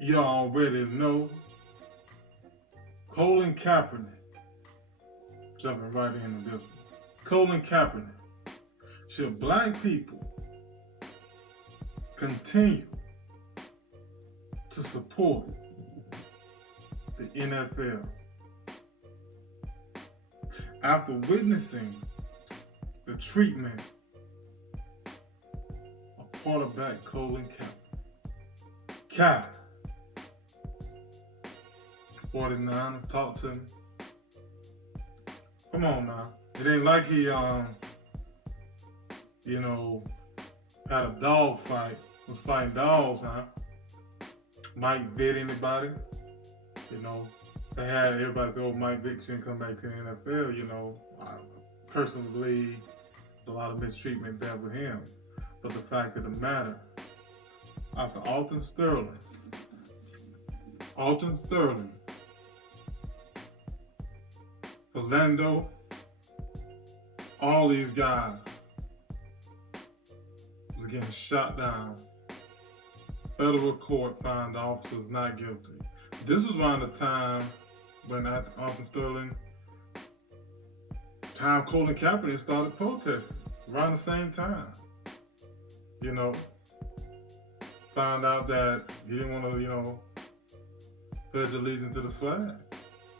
You already know Colin Kaepernick. Jumping right into this one. Colin Kaepernick. Should black people continue to support the NFL after witnessing the treatment of quarterback Colin Kaepernick? Cap 49, talk to me. Come on now. It ain't like he had a dog fight, was fighting dogs, huh? Mike Vick, anybody? They had everybody say, oh, Mike Vick shouldn't come back to the NFL. I personally believe there's a lot of mistreatment there with him. But the fact of the matter, after Alton Sterling, Orlando, all these guys was getting shot down. Federal court found the officers not guilty. This was around the time when Alton Sterling, Colin Kaepernick started protesting. Around the same time. Found out that he didn't want to, pledge allegiance to the flag.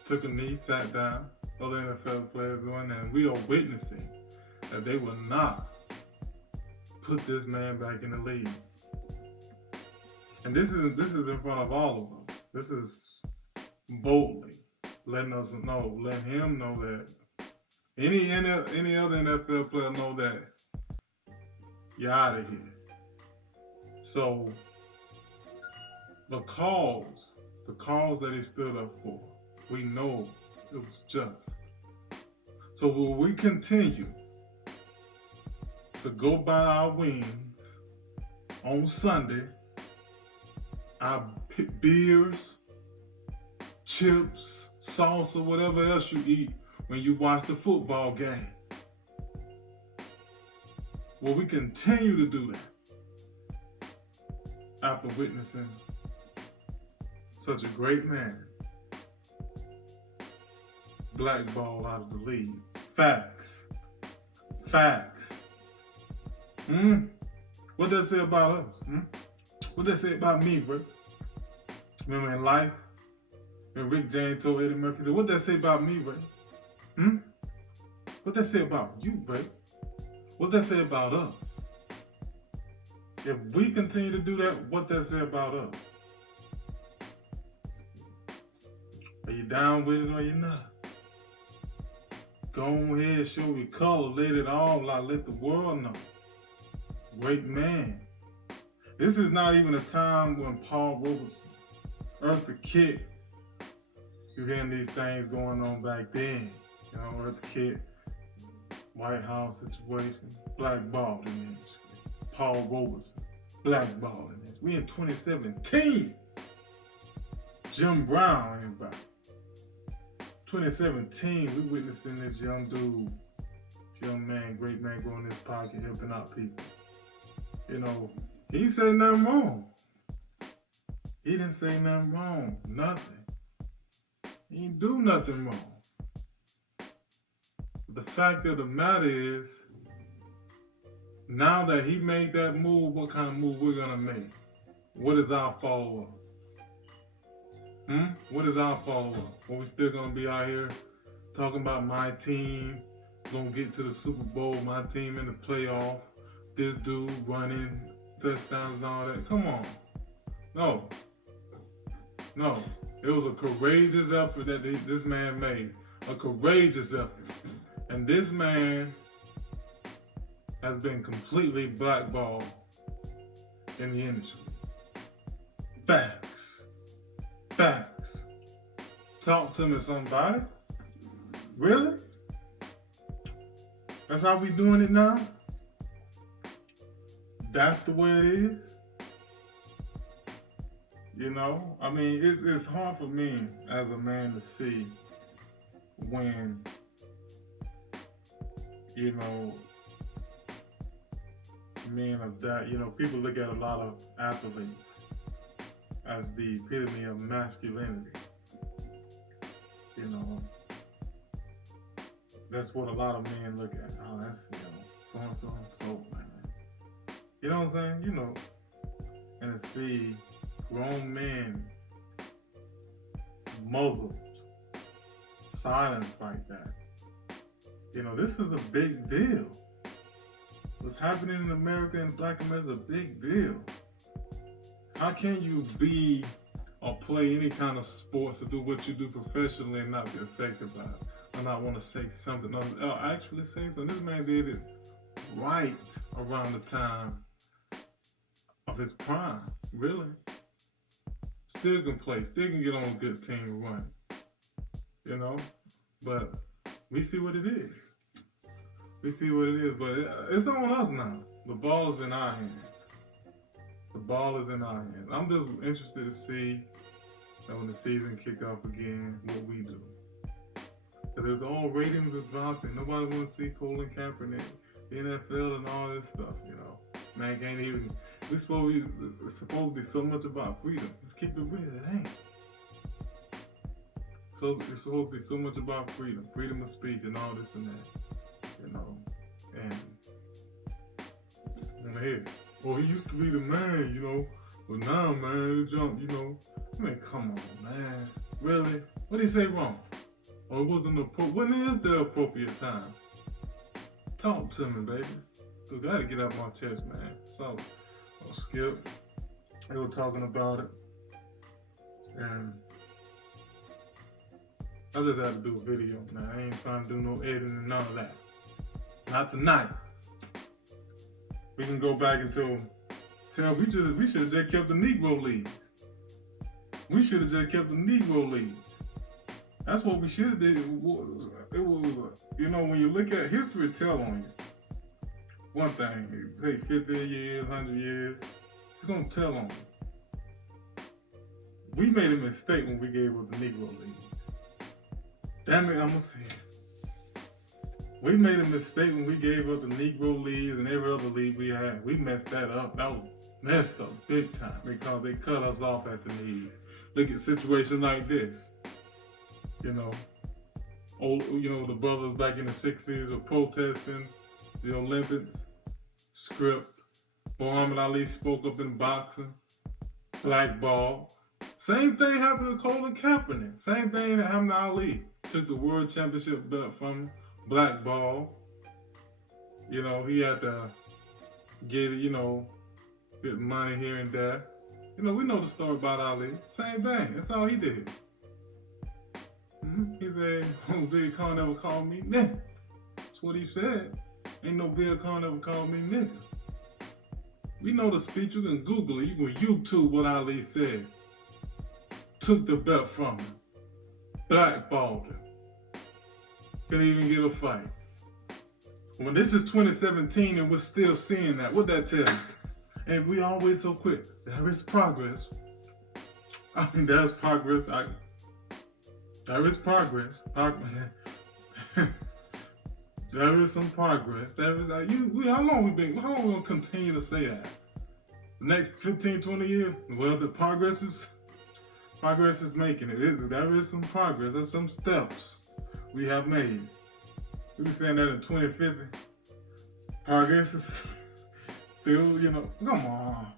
Took a knee, sat down. Other NFL players doing that, and we are witnessing that they will not put this man back in the league. And this is in front of all of us. This is boldly letting him know that any other NFL player know that you're out of here. So the cause that he stood up for, we know it was just. So will we continue to go by our wings on Sunday, our beers, chips, salsa, whatever else you eat when you watch the football game? Will we continue to do that after witnessing such a great man blackball out of the league? Facts. What does that say about us? What does that say about me, bro? Remember in life, when Rick James told Eddie Murphy, said, what does that say about me, bro? What does that say about you, bro? What does that say about us? If we continue to do that, what does that say about us? Are you down with it or you not? Go ahead, show your color, let it all out, let the world know. Great man. This is not even a time when Paul Robeson, Eartha Kitt, you're hearing these things going on back then. Eartha Kitt, White House situation, blackballed in this. Paul Robeson, blackballed in this. We in 2017. Jim Brown ain't back. 2017, we witnessing this young dude, young man, great man, going in his pocket, helping out people. He said nothing wrong. He didn't say nothing wrong, nothing. He didn't do nothing wrong. The fact of the matter is, now that he made that move, what kind of move we're gonna make? What is our follow-up? What is our follow-up? Are we still gonna be out here talking about my team gonna get to the Super Bowl, my team in the playoff, this dude running touchdowns and all that? Come on. No. It was a courageous effort that this man made. A courageous effort. And this man has been completely blackballed in the industry. Facts. Talk to me, somebody. Really? That's how we doing it now? That's the way it is? It's hard for me as a man to see when, men of that, people look at a lot of athletes as the epitome of masculinity. You know, that's what a lot of men look at. Oh, that's, so and so, man. You know what I'm saying? And to see grown men muzzled, silenced like that. This is a big deal. What's happening in America and Black America is a big deal. How can you be or play any kind of sports or do what you do professionally and not be affected by it? I not want to say something. I'll actually say something. This man did it right around the time of his prime. Really. Still can play. Still can get on a good team and run. But we see what it is. We see what it is. But it's on us now. The ball is in our hands. The ball is in our hands. I'm just interested to see that when the season kick off again, what we do. Because there's all ratings are dropping. Nobody wants to see Colin Kaepernick, the NFL, and all this stuff. Man can't even. It's supposed to be so much about freedom. Let's keep it real. It ain't. So it's supposed to be so much about freedom of speech, and all this and that. And here, well, he used to be the man, but now, man, he jumped, I mean, come on, man. Really? What did he say wrong? Or it wasn't appropriate? When is the appropriate time? Talk to me, baby. I gotta get out my chest, man. So, Skip, they were talking about it, and I just had to do a video, man. I ain't trying to do no editing and none of that. Not tonight. We can go back until we should have just kept the Negro League. We should have just kept the Negro League. That's what we should have did. It was, when you look at history, tell on you. One thing, it take 50 years, 100 years, it's gonna tell on you. We made a mistake when we gave up the Negro League. Damn it, I'm gonna say it. We made a mistake when we gave up the Negro Leagues and every other league we had. We messed that up. That was messed up big time because they cut us off at the knees. Look at situations like this. The brothers back in the 60s were protesting the Olympics, script. Muhammad Ali spoke up in boxing, blackball. Same thing happened to Colin Kaepernick. Same thing that happened to Ali. Took the world championship belt from him. Blackball. He had to get, get money here and there. We know the story about Ali. Same thing. That's all he did. He said, Big Con never called me nigga. That's what he said. Ain't no Big Con ever called me nigga. We know the speech. You can Google it. You can YouTube what Ali said. Took the belt from him. Blackballed him. Couldn't even get a fight. When this is 2017 and we're still seeing that, what that tell you? And we always so quick. There is progress. I mean, there's progress. There is progress. There is some progress. There is how long we gonna continue to say that? The next 15, 20 years? Well, the progress is making it. There is some progress. There's some steps we have made. We be saying that in 2050. Progress is still, come on.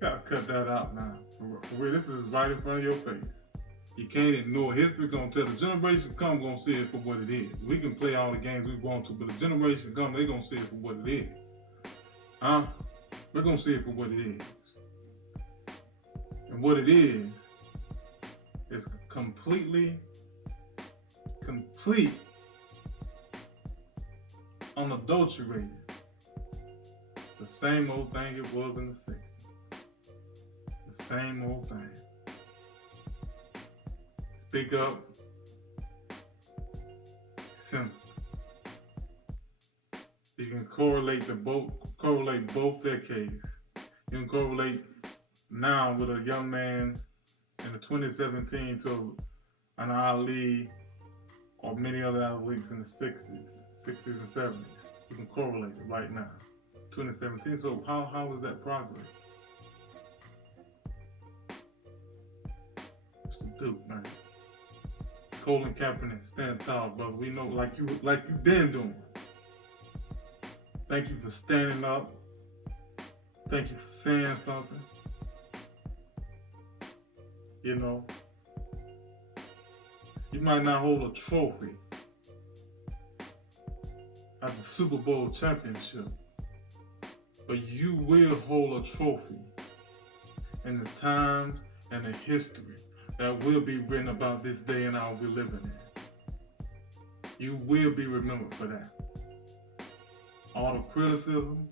Gotta cut that out now. For real, this is right in front of your face. You can't ignore history. Gonna tell the generations come, gonna see it for what it is. We can play all the games we want to, but the generation come, they gonna see it for what it is. We're gonna see it for what it is. And what it is complete, unadulterated. The same old thing it was in the 60s. The same old thing. Speak up. Censor. You can correlate both decades. You can correlate now with a young man in the 2017 to an Ali or many other athletes in the 60s and 70s. You can correlate it right now. 2017. So how is that progress? salute, man. Colin Kaepernick, stand tall, brother. We know, like you've been doing. Thank you for standing up. Thank you for saying something. You know, you might not hold a trophy at the Super Bowl championship, but you will hold a trophy in the times and the history that will be written about this day and hour we're living in. You will be remembered for that. All the criticism,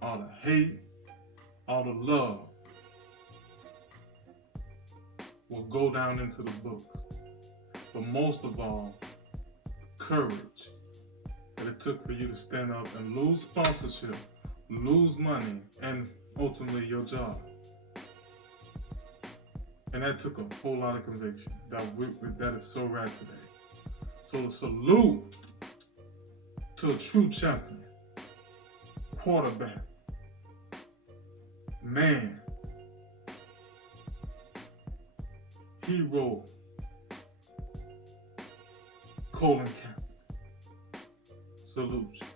all the hate, all the love will go down into the books. But most of all, courage that it took for you to stand up and lose sponsorship, lose money, and ultimately your job. And that took a whole lot of conviction. That is so rare today. So a salute to a true champion, quarterback, man, hero, Colin Kaepernick. Salute you.